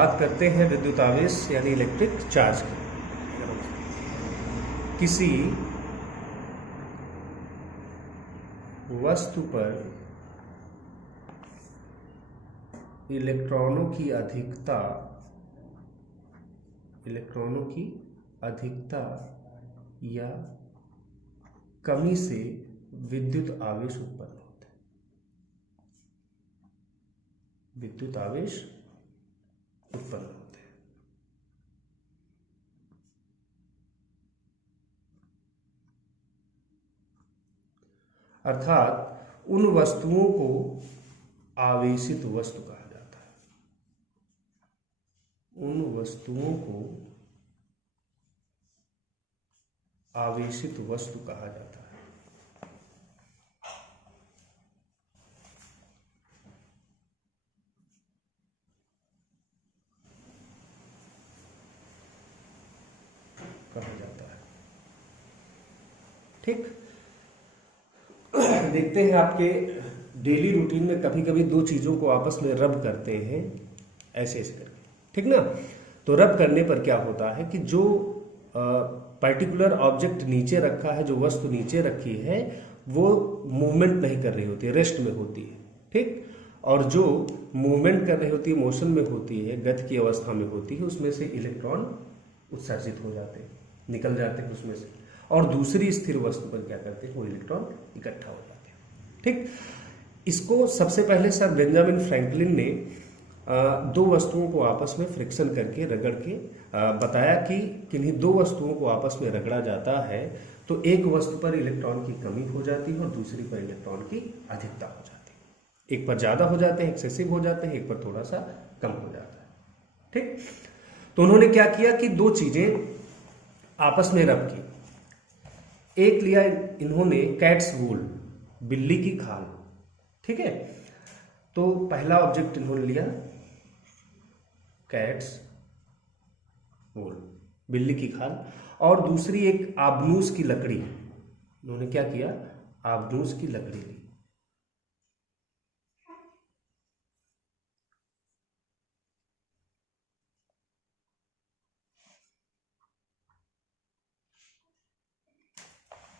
बात करते हैं विद्युत आवेश यानी इलेक्ट्रिक चार्ज की। किसी वस्तु पर इलेक्ट्रॉनों की अधिकता या कमी से विद्युत आवेश उत्पन्न होता है। विद्युत आवेश उत्पन्न होते हैं। अर्थात उन वस्तुओं को आवेशित वस्तु कहा जाता है। उन वस्तुओं को आवेशित वस्तु कहा जाता है। ठीक, देखते हैं आपके डेली रूटीन में कभी कभी दो चीजों को आपस में रब करते हैं, ऐसे ऐसे करके, ठीक ना। तो रब करने पर क्या होता है कि जो पर्टिकुलर ऑब्जेक्ट नीचे रखा है, जो वस्तु नीचे रखी है, वो मूवमेंट नहीं कर रही होती है, रेस्ट में होती है, ठीक। और जो मूवमेंट कर रही होती है, मोशन में होती है, गति की अवस्था में होती है, उसमें से इलेक्ट्रॉन उत्सर्जित हो जाते हैं, निकल जाते हैं उसमें से, और दूसरी स्थिर वस्तु पर क्या करते हैं, वो इलेक्ट्रॉन इकट्ठा हो जाते हैं, ठीक। इसको सबसे पहले सर बेंजामिन फ्रैंकलिन ने दो वस्तुओं को आपस में फ्रिक्शन करके रगड़ के बताया कि किन्हीं दो वस्तुओं को आपस में रगड़ा जाता है तो एक वस्तु पर इलेक्ट्रॉन की कमी हो जाती है और दूसरी पर इलेक्ट्रॉन की अधिकता हो जाती है। एक पर ज्यादा हो जाते हैं, एक्सेसिव हो जाते हैं, एक पर थोड़ा सा कम हो जाता है, ठीक। तो उन्होंने क्या किया कि दो चीजें आपस में रब की। एक लिया इन्होंने कैट्स वूल, बिल्ली की खाल, ठीक है। तो पहला ऑब्जेक्ट इन्होंने लिया कैट्स वूल, बिल्ली की खाल, और दूसरी एक आबनूस की लकड़ी। इन्होंने क्या किया, आबनूस की लकड़ी ली।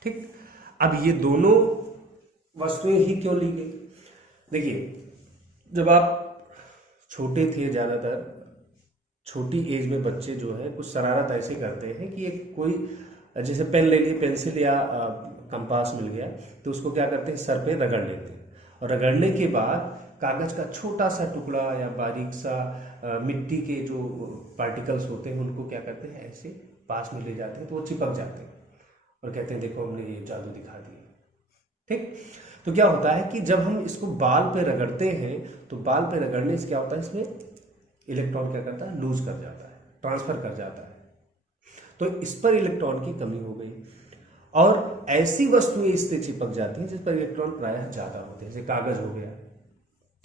ठीक, अब ये दोनों वस्तुएं ही क्यों ली गई? देखिए, जब आप छोटे थे, ज्यादातर छोटी एज में बच्चे जो है कुछ शरारत ऐसे करते हैं कि एक कोई जैसे पेन ले लिए, पेंसिल या कंपास मिल गया तो उसको क्या करते हैं, सर पे रगड़ लेते हैं, और रगड़ने के बाद कागज का छोटा सा टुकड़ा या बारीक सा मिट्टी के जो पार्टिकल्स होते हैं उनको क्या करते हैं, ऐसे पास में ले जाते हैं तो वो चिपक जाते हैं और कहते हैं देखो हमने ये जादू दिखा दिया, ठीक। तो क्या होता है कि जब हम इसको बाल पे रगड़ते हैं तो बाल पे रगड़ने से क्या होता है, इसमें इलेक्ट्रॉन क्या करता है, लूज कर जाता है, ट्रांसफर कर जाता है। तो इस पर इलेक्ट्रॉन की कमी हो गई और ऐसी वस्तुएं इससे चिपक जाती हैं जिस पर इलेक्ट्रॉन प्रायः ज्यादा होते हैं, जैसे कागज हो गया,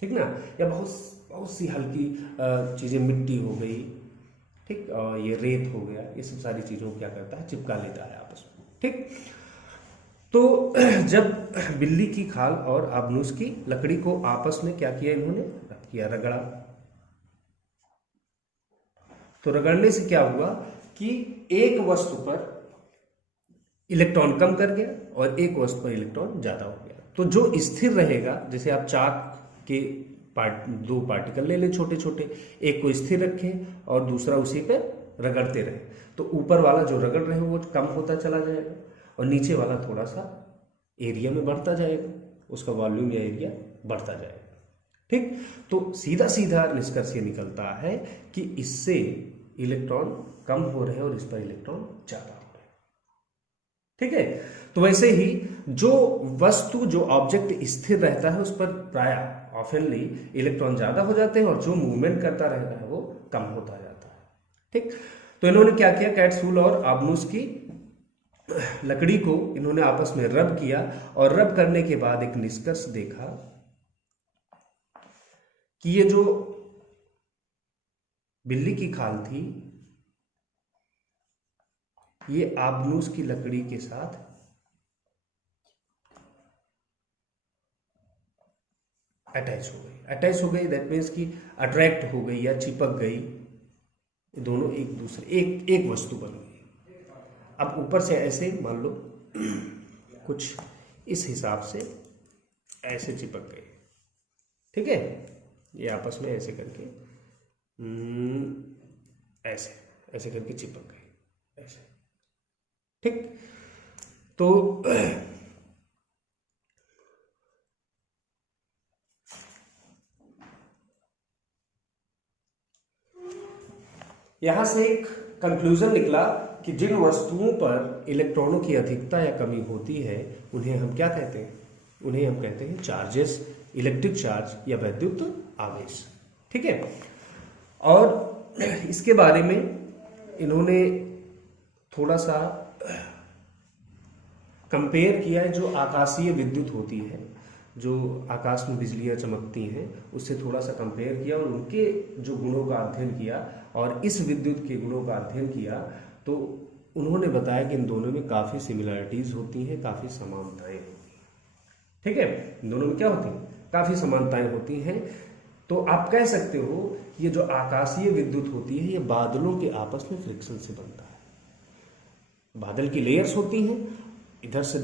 ठीक ना, या बहुत बहुत सी हल्की चीजें, मिट्टी हो गई, ठीक, और ये रेत हो गया, ये सब सारी चीजों को क्या करता है, चिपका लेता है आपस में, ठीक। तो जब बिल्ली की खाल और आबनूस की लकड़ी को आपस में क्या किया, इन्होंने रब किया, रगड़ा। तो रगड़ने से क्या हुआ कि एक वस्तु पर इलेक्ट्रॉन कम कर गया और एक वस्तु पर इलेक्ट्रॉन ज्यादा हो गया। तो जो स्थिर रहेगा, जैसे आप चाक के दो पार्टिकल ले लें छोटे छोटे, एक को स्थिर रखें और दूसरा उसी पे रगड़ते रहे, तो ऊपर वाला जो रगड़ रहे हो वो कम होता चला जाएगा और नीचे वाला थोड़ा सा एरिया में बढ़ता जाएगा, उसका वॉल्यूम या एरिया बढ़ता जाएगा, ठीक। तो सीधा सीधा निष्कर्ष ये निकलता है कि इससे इलेक्ट्रॉन कम हो रहे हैं और इस पर इलेक्ट्रॉन ज्यादा हो रहे हैं, ठीक है। तो वैसे ही जो वस्तु, जो ऑब्जेक्ट स्थिर रहता है उस पर प्राय ऑफनली इलेक्ट्रॉन ज्यादा हो जाते हैं और जो मूवमेंट करता रहता है वो कम होता जाता है, ठीक। तो इन्होंने क्या किया, कैट्स-वूल और आबनूस की लकड़ी को इन्होंने आपस में रब किया और रब करने के बाद एक निष्कर्ष देखा कि ये जो बिल्ली की खाल थी ये आबनूस की लकड़ी के साथ अटैच हो गई। दैट मीन्स कि अट्रैक्ट हो गई या चिपक गई, ये दोनों एक दूसरे एक वस्तु बनोगी। अब ऊपर से ऐसे मान लो कुछ इस हिसाब से ऐसे चिपक गए, ठीक है, ये आपस में ऐसे करके ऐसे ऐसे करके चिपक गए ऐसे, ठीक। तो यहां से एक कंक्लूजन निकला कि जिन वस्तुओं पर इलेक्ट्रॉनों की अधिकता या कमी होती है उन्हें हम क्या कहते हैं, उन्हें हम कहते हैं चार्जेस, इलेक्ट्रिक चार्ज या विद्युत आवेश, ठीक है। और इसके बारे में इन्होंने थोड़ा सा कंपेयर किया है, जो आकाशीय विद्युत होती है, जो आकाश में बिजलियां चमकती हैं, उससे थोड़ा सा कंपेयर किया और उनके जो गुणों का अध्ययन किया और इस विद्युत के गुणों का अध्ययन किया, तो उन्होंने बताया कि इन दोनों में काफ़ी सिमिलरिटीज होती हैं, काफ़ी समानताएं होती हैं, ठीक है। इन दोनों में क्या होती हैं, काफ़ी समानताएं होती हैं। तो आप कह सकते हो ये जो आकाशीय विद्युत होती है ये बादलों के आपस में फ्रिक्शन से बनता है। बादल की लेयर्स होती हैं, इधर से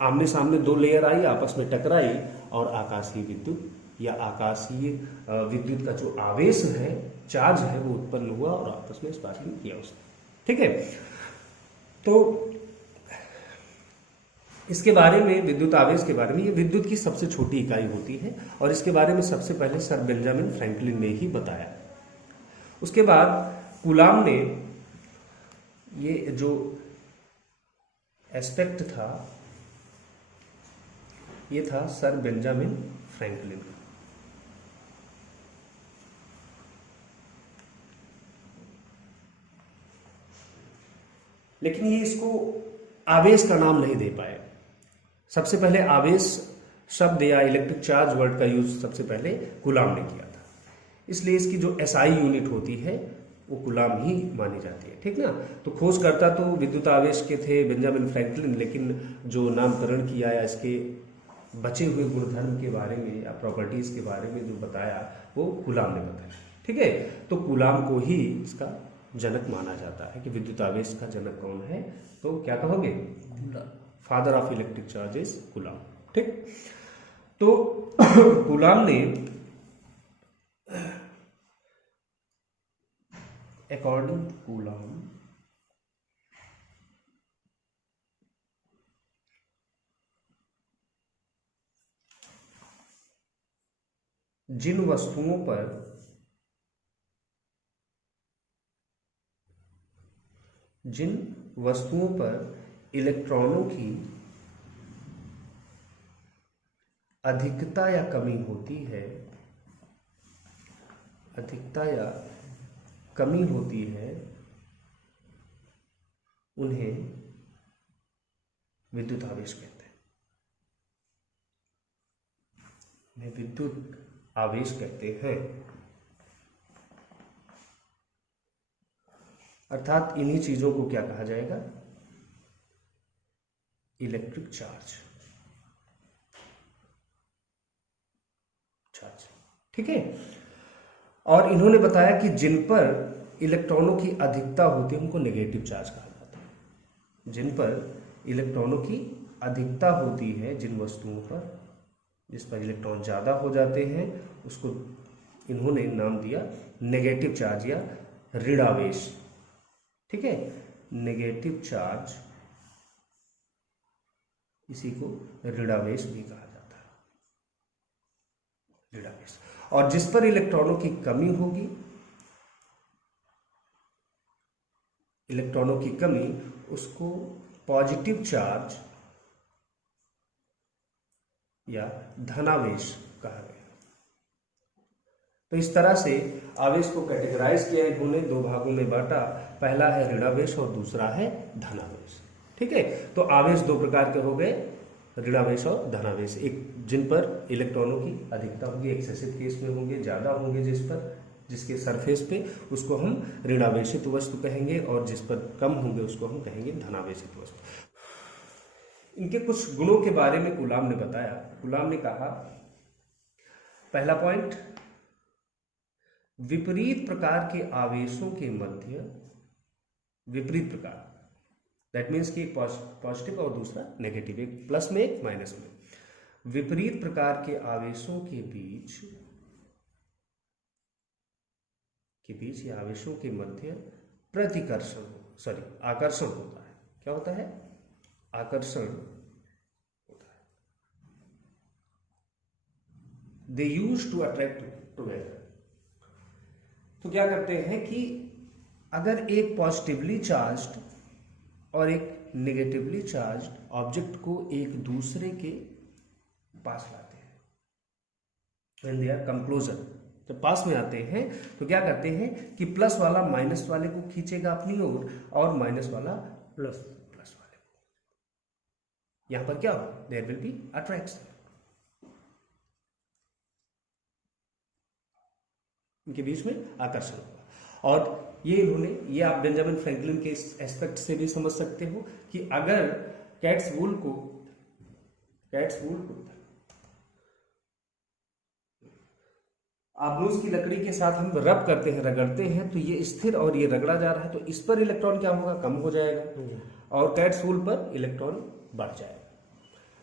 आमने सामने दो लेयर आई, आपस में टकराई और आकाशीय विद्युत या आकाशीय विद्युत का जो आवेश है, चार्ज है, वो उत्पन्न हुआ और आपस में स्पार्किंग किया उसने, ठीक है। तो इसके बारे में, विद्युत आवेश के बारे में, ये विद्युत की सबसे छोटी इकाई होती है और इसके बारे में सबसे पहले सर बेंजामिन फ्रैंकलिन ने ही बताया। उसके बाद कूलाम ने ये जो एस्पेक्ट था, ये था सर बेंजामिन फ्रैंकलिन का। लेकिन ये इसको आवेश का नाम नहीं दे पाए। सबसे पहले आवेश शब्द या इलेक्ट्रिक चार्ज वर्ड का यूज सबसे पहले कूलाम ने किया था, इसलिए इसकी जो एसआई यूनिट होती है वो कूलाम ही मानी जाती है, ठीक ना। तो खोजकर्ता तो विद्युत आवेश के थे बेंजामिन फ्रैंकलिन, लेकिन जो नामकरण किया या इसके बचे हुए गुणधर्म के बारे में या प्रॉपर्टीज के बारे में जो बताया वो कूलाम ने बताया, ठीक है। तो कूलाम को ही इसका जनक माना जाता है कि विद्युत आवेश का जनक कौन है, तो क्या कहोगे, father of electric charges coulomb, ठीक। तो कूलाम ने अकॉर्डिंग टू कूलाम जिन वस्तुओं पर इलेक्ट्रॉनों की अधिकता या कमी होती है, अधिकता या कमी होती है, उन्हें विद्युत आवेश कहते हैं, उन्हें विद्युत आवेश कहते हैं। अर्थात इन्हीं चीजों को क्या कहा जाएगा, इलेक्ट्रिक चार्ज, ठीक है। और इन्होंने बताया कि जिन पर इलेक्ट्रॉनों की अधिकता होती है उनको नेगेटिव चार्ज कहा जाता है। जिन पर इलेक्ट्रॉनों की अधिकता होती है, जिन वस्तुओं पर, जिस पर इलेक्ट्रॉन ज़्यादा हो जाते हैं, उसको इन्होंने नाम दिया नेगेटिव चार्ज या ऋणावेश, ठीक है। नेगेटिव चार्ज, इसी को ऋणावेश भी कहा जाता है, ऋणावेश। और जिस पर इलेक्ट्रॉनों की कमी होगी, इलेक्ट्रॉनों की कमी, उसको पॉजिटिव चार्ज या धनावेश कहा गया। तो इस तरह से आवेश को कैटेगराइज किया इन्होंने, दो भागों में बांटा, पहला है ऋणावेश और दूसरा है धनावेश, ठीक है। तो आवेश दो प्रकार के हो गए, ऋणावेश और धनावेश। एक जिन पर इलेक्ट्रॉनों की अधिकता होगी, एक्सेसिव केस में होंगे, ज्यादा होंगे जिस पर, जिसके सरफेस पे, उसको हम ऋणावेशित वस्तु कहेंगे, और जिस पर कम होंगे उसको हम कहेंगे धनावेशित वस्तु। इनके कुछ गुणों के बारे में कूलाम ने बताया। कूलाम ने कहा, पहला पॉइंट, विपरीत प्रकार के आवेशों के मध्य, विपरीत प्रकार, दैट मीन्स कि एक पॉजिटिव और दूसरा नेगेटिव, एक प्लस में एक माइनस में, विपरीत प्रकार के आवेशों के बीच या आवेशों के मध्य प्रतिकर्षण, सॉरी आकर्षण होता है। क्या होता है? आकर्षण होता है। दे यूज टू अट्रैक्ट टुगेदर। तो क्या करते हैं कि अगर एक पॉजिटिवली चार्ज्ड और एक नेगेटिवली चार्ज्ड ऑब्जेक्ट को एक दूसरे के पास लाते हैं, when they are come closer, जब पास में आते हैं तो क्या करते हैं कि प्लस वाला माइनस वाले को खींचेगा अपनी ओर और माइनस वाला प्लस वाले को। यहां पर क्या हो? देयर विल बी अट्रैक्शन, इनके बीच में आकर्षण होगा। और ये आप बेंजामिन फ्रैंकलिन के इस एस्पेक्ट से भी समझ सकते हो कि अगर कैट्स वूल को आबनूस की लकड़ी के साथ हम रब करते हैं, रगड़ते हैं, तो ये स्थिर और ये रगड़ा जा रहा है, तो इस पर इलेक्ट्रॉन क्या होगा? कम हो जाएगा, और कैट्स वूल पर इलेक्ट्रॉन बढ़ जाएगा।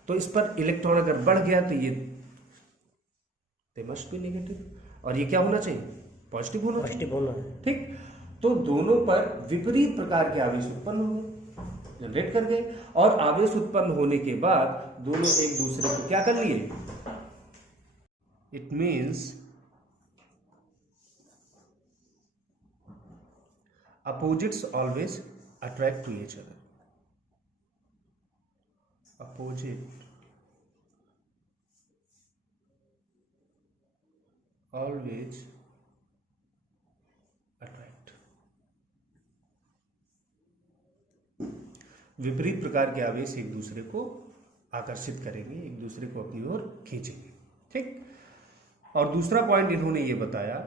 तो इस पर इलेक्ट्रॉन अगर बढ़ गया तो ये दे मस्ट बी नेगेटिव, और ये क्या होना चाहिए? पॉजिटिव होना चाहिए। ठीक, तो दोनों पर विपरीत प्रकार के आवेश उत्पन्न हुए, जनरेट कर गए, और आवेश उत्पन्न होने के बाद दोनों एक दूसरे को क्या कर लिए? It means opposites always attract to each other. Opposite always attract. विपरीत प्रकार के आवेश एक दूसरे को आकर्षित करेंगे, एक दूसरे को अपनी ओर खींचेंगे। ठीक, और दूसरा पॉइंट इन्होंने ये बताया,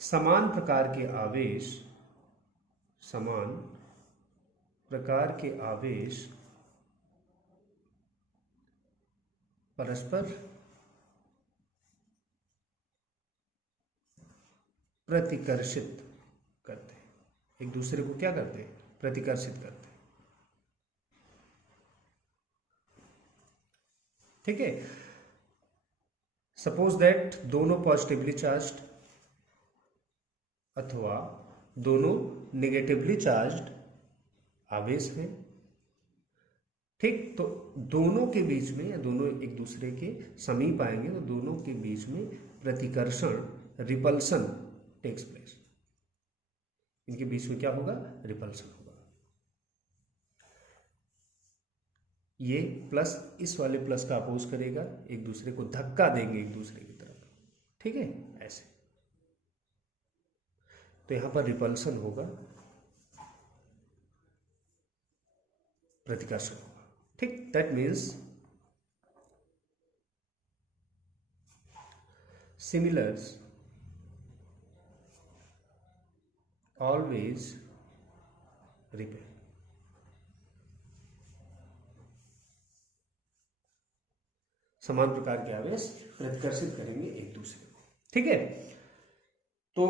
समान प्रकार के आवेश परस्पर प्रतिकर्षित करते हैं, एक दूसरे को क्या करते हैं? प्रतिकर्षित करते हैं। ठीक है, सपोज दैट दोनों पॉजिटिवली चार्ज्ड अथवा दोनों नेगेटिवली चार्ज्ड आवेश हैं। ठीक, तो दोनों के बीच में, या दोनों एक दूसरे के समीप आएंगे तो दोनों के बीच में प्रतिकर्षण, रिपल्सन टेक्स प्लेस। इनके बीच में क्या होगा? रिपल्सन होगा। ये प्लस इस वाले प्लस का अपोज करेगा, एक दूसरे को धक्का देंगे एक दूसरे की तरफ। ठीक है, ऐसे। तो यहां पर रिपल्सन होगा, प्रतिकर्षण होगा। ठीक, that means similars always repel. समान प्रकार के आवेश प्रतिकर्षित करेंगे एक दूसरे को। ठीक है, तो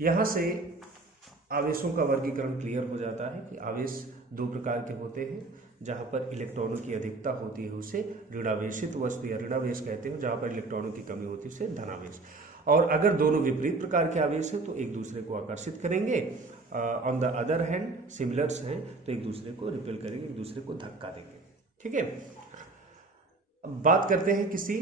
यहां से आवेशों का वर्गीकरण क्लियर हो जाता है कि आवेश दो प्रकार के होते हैं। जहां पर इलेक्ट्रॉनों की अधिकता होती है उसे ऋणावेशित वस्तु या ऋणावेश कहते हैं, जहां पर इलेक्ट्रॉनों की कमी होती है उसे धनावेश। और अगर दोनों विपरीत प्रकार के आवेश हैं तो एक दूसरे को आकर्षित करेंगे, on the other hand similars हैं तो एक दूसरे को रिपेल करेंगे, एक दूसरे को धक्का देंगे। ठीक है, अब बात करते हैं किसी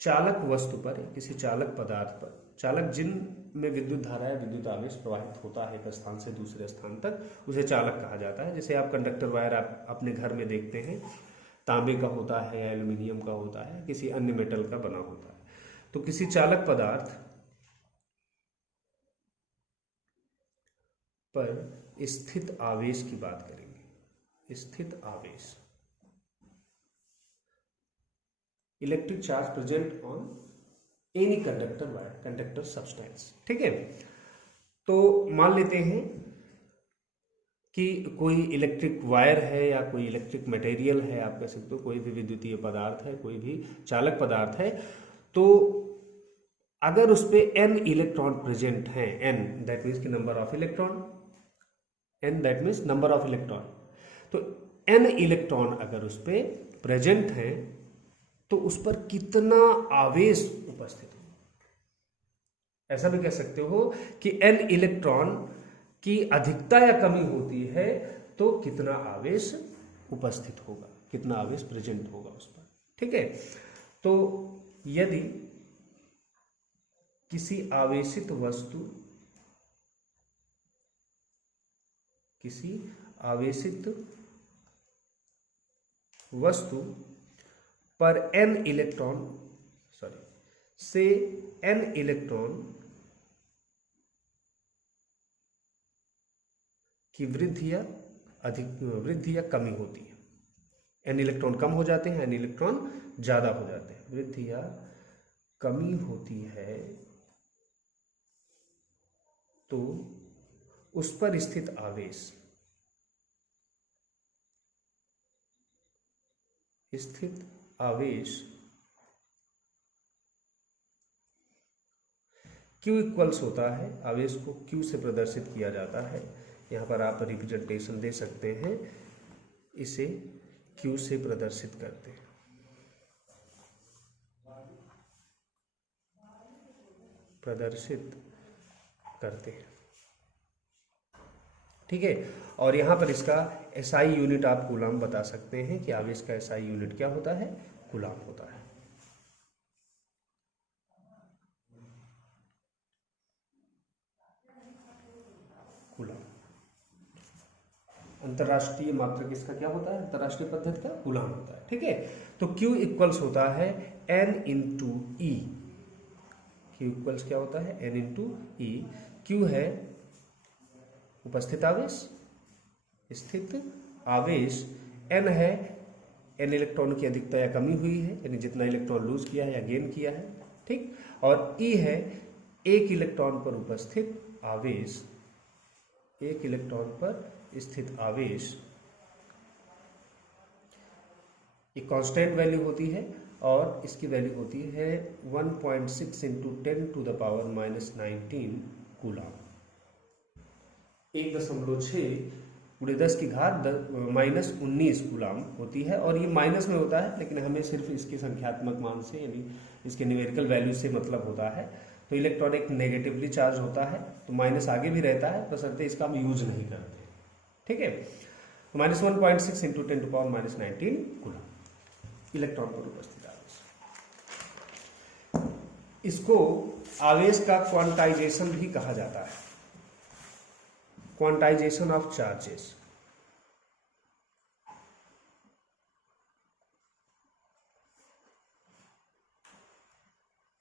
चालक वस्तु पर, किसी चालक पदार्थ पर। चालक जिनमें विद्युत धारा या विद्युत आवेश प्रवाहित होता है एक स्थान से दूसरे स्थान तक, उसे चालक कहा जाता है। जैसे आप कंडक्टर वायर आप अपने घर में देखते हैं, तांबे का होता है या एल्यूमिनियम का होता है, किसी अन्य मेटल का बना होता है। तो किसी चालक पदार्थ पर स्थित आवेश की बात करेंगे। स्थित आवेश, electric charge present on any conductor wire, conductor substance. ठीक है, तो मान लेते हैं कि कोई इलेक्ट्रिक वायर है या कोई इलेक्ट्रिक मटेरियल है, आप कह सकते हो कोई भी विद्युतीय पदार्थ है, कोई भी चालक पदार्थ है, तो अगर उस पे n इलेक्ट्रॉन प्रेजेंट हैं, n दैट मीन्स कि number of electron, n that means number of electron, तो n इलेक्ट्रॉन अगर उस पे प्रेजेंट हैं तो उस पर कितना आवेश उपस्थित हो। ऐसा भी कह सकते हो कि n इलेक्ट्रॉन की अधिकता या कमी होती है तो कितना आवेश उपस्थित होगा, कितना आवेश प्रेजेंट होगा उस पर। ठीक है, तो यदि किसी आवेशित वस्तु, किसी आवेशित वस्तु पर n इलेक्ट्रॉन से n इलेक्ट्रॉन की वृद्धि या कमी होती है। n इलेक्ट्रॉन कम हो जाते हैं, n इलेक्ट्रॉन ज्यादा हो जाते हैं, वृद्धि या कमी होती है, तो उस पर स्थित आवेश Q इक्वल्स होता है, आवेश को Q से प्रदर्शित किया जाता है। यहाँ पर आप रिप्रेजेंटेशन दे सकते हैं, इसे Q से प्रदर्शित करते हैं, ठीक है। और यहाँ पर इसका SI यूनिट आप कूलम बता सकते हैं कि आवेश का SI यूनिट क्या होता है, कूलम होता है। कूलम अंतरराष्ट्रीय मात्रक इसका क्या होता है, अंतरराष्ट्रीय पद्धति का कूलम होता है। ठीक है, तो Q इक्वल्स होता है N इंटू ई। Q इक्वल्स क्या होता है, N इंटू ई। Q है उपस्थित आवेश, स्थित आवेश, N है N इलेक्ट्रॉन की अधिकता या कमी हुई है, यानी जितना इलेक्ट्रॉन लूज किया है या गेन किया है। ठीक, और E है एक इलेक्ट्रॉन पर उपस्थित आवेश, एक इलेक्ट्रॉन पर स्थित आवेश। ये कांस्टेंट वैल्यू होती है और इसकी वैल्यू होती है 1.6 into 10 to the power -19 coulomb. 1.6 × 10⁻⁻19 coulomb होती है, और ये माइनस में होता है, लेकिन हमें सिर्फ इसके संख्यात्मक मान से यानी इसके न्यूमेरिकल वैल्यू से मतलब होता है। तो इलेक्ट्रॉन एक नेगेटिवली चार्ज होता है, तो माइनस आगे भी रहता है, बशर्ते इसका हम यूज नहीं करते। ठीक है, तो -1.6 into 10 to power -19 coulomb electron पर उपस्थित आवेश। इसको आवेश का क्वांटाइजेशन भी कहा जाता है, quantization of charges.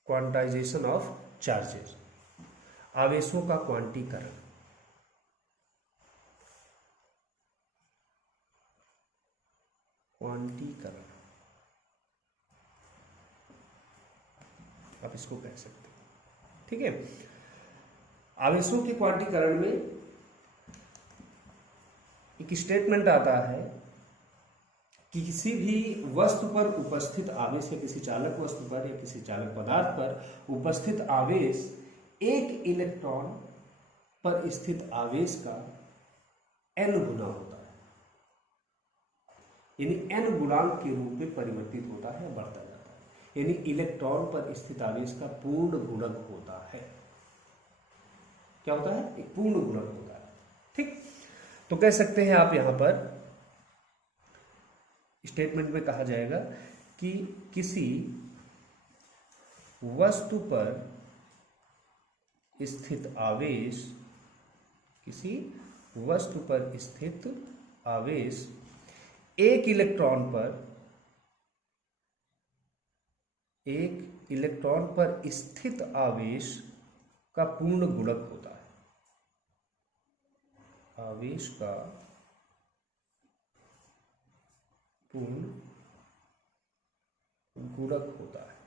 Quantization of charges, आवेशों का क्वांटीकरण। क्वांटीकरण आप इसको कह सकते हैं। ठीक है, आवेशों के क्वांटीकरण में एक स्टेटमेंट आता है कि किसी भी वस्तु पर उपस्थित आवेश, या किसी चालक वस्तु पर या किसी चालक पदार्थ पर उपस्थित आवेश एक इलेक्ट्रॉन पर स्थित आवेश का n गुना होता है, यानी n गुणांक के रूप में परिवर्तित होता है, बढ़ता जाता है, यानी इलेक्ट्रॉन पर स्थित आवेश का पूर्ण गुणक होता है। क्या होता है, एक पूर्ण गुणक होता है। ठीक, तो कह सकते हैं आप यहां पर स्टेटमेंट में कहा जाएगा कि किसी वस्तु पर स्थित आवेश, किसी वस्तु पर स्थित आवेश एक इलेक्ट्रॉन पर स्थित आवेश का पूर्ण गुणक होता है, आवेश का पूर्ण गुणक होता है।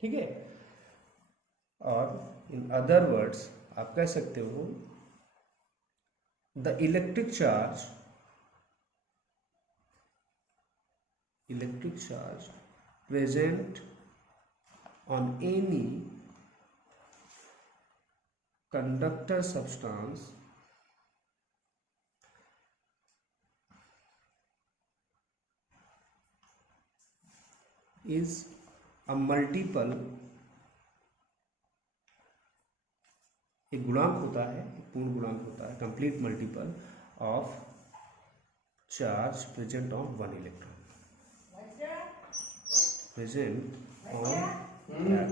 ठीक है, और इन अदर वर्ड्स आप कह सकते हो the electric charge present on any conductor substance is a multiple, एक गुणांक होता है, एक पूर्ण गुणांक होता है, complete multiple of charge present on one electron, present on